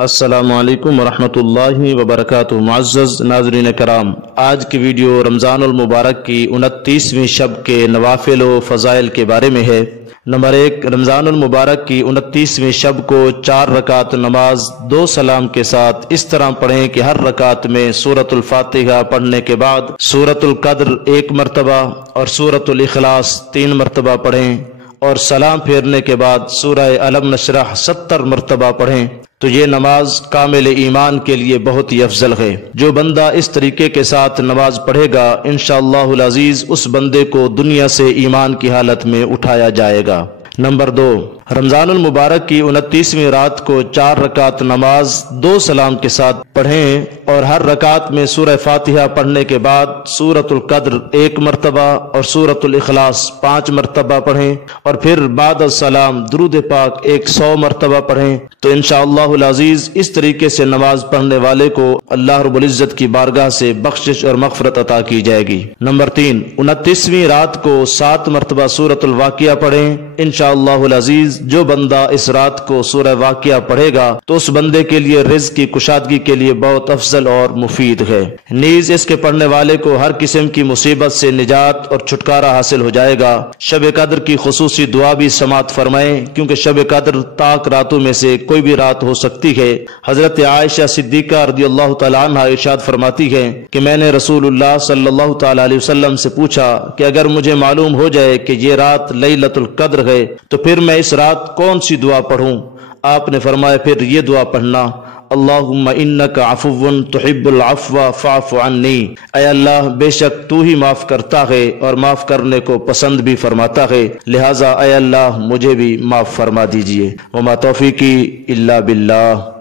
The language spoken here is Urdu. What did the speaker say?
السلام علیکم ورحمۃ اللہ وبرکاتہ۔ معزز ناظرین کرام، آج کی ویڈیو رمضان المبارک کی 29ویں شب کے نوافل و فضائل کے بارے میں ہے۔ نمبر 1، رمضان المبارک کی 29ویں شب کو 4 رکعت نماز 2 سلام کے ساتھ اس طرح پڑھیں کہ ہر رکعت میں سورۃ الفاتحہ پڑھنے کے بعد سورۃ القدر 1 مرتبہ اور سورۃ الاخلاص 3 مرتبہ پڑھیں، اور سلام پھیرنے کے بعد سورہ الم نشرح 70 مرتبہ پڑھیں۔ تو یہ نماز کامل ایمان کے لیے بہت ہی افضل ہے۔ جو بندہ اس طریقے کے ساتھ نماز پڑھے گا انشاءاللہ العزیز اس بندے کو دنیا سے ایمان کی حالت میں اٹھایا جائے گا۔ نمبر 2، رمضان المبارک کی 29ویں رات کو 4 رکعت نماز 2 سلام کے ساتھ پڑھیں، اور ہر رکعت میں سورہ فاتحہ پڑھنے کے بعد سورۃ القدر 1 مرتبہ اور سورۃ الاخلاص 5 مرتبہ پڑھیں، اور پھر بعد السلام درود پاک 100 مرتبہ پڑھیں۔ تو انشاءاللہ العزیز اس طریقے سے نماز پڑھنے والے کو اللہ رب العزت کی بارگاہ سے بخشش اور مغفرت عطا کی جائے گی۔ نمبر 3، 29ویں رات کو 7 مرتبہ سورۃ الواقعہ پڑھیں۔ انشاءاللہ العزیز جو بندہ اس رات کو سورہ واقعہ پڑھے گا تو اس بندے کے لیے رزق کی کشادگی کے لیے بہت افضل اور مفید ہے۔ نیز اس کے پڑھنے والے کو ہر قسم کی مصیبت سے نجات اور چھٹکارا حاصل ہو جائے گا۔ شب قدر کی خصوصی دعا بھی سماعت فرمائیں، کیونکہ شب قدر طاق راتوں میں سے کوئی بھی رات ہو سکتی ہے۔ حضرت عائشہ صدیقہ رضی اللہ تعالی عنہ ارشاد فرماتی ہے کہ میں نے رسول اللہ صلی اللہ تعالی علیہ وسلم سے پوچھا کہ اگر مجھے معلوم ہو جائے کہ یہ رات لیلۃ القدر ہے تو پھر میں اس رات کون سی دعا پڑھوں؟ آپ نے فرمایا پھر یہ دعا پڑھنا، اللہم انک عفو تحب العفو فاعف عنی، اے اللہ بے شک تو ہی معاف کرتا ہے اور معاف کرنے کو پسند بھی فرماتا ہے، لہٰذا اے اللہ مجھے بھی معاف فرما دیجئے۔ وما توفیقی الا باللہ۔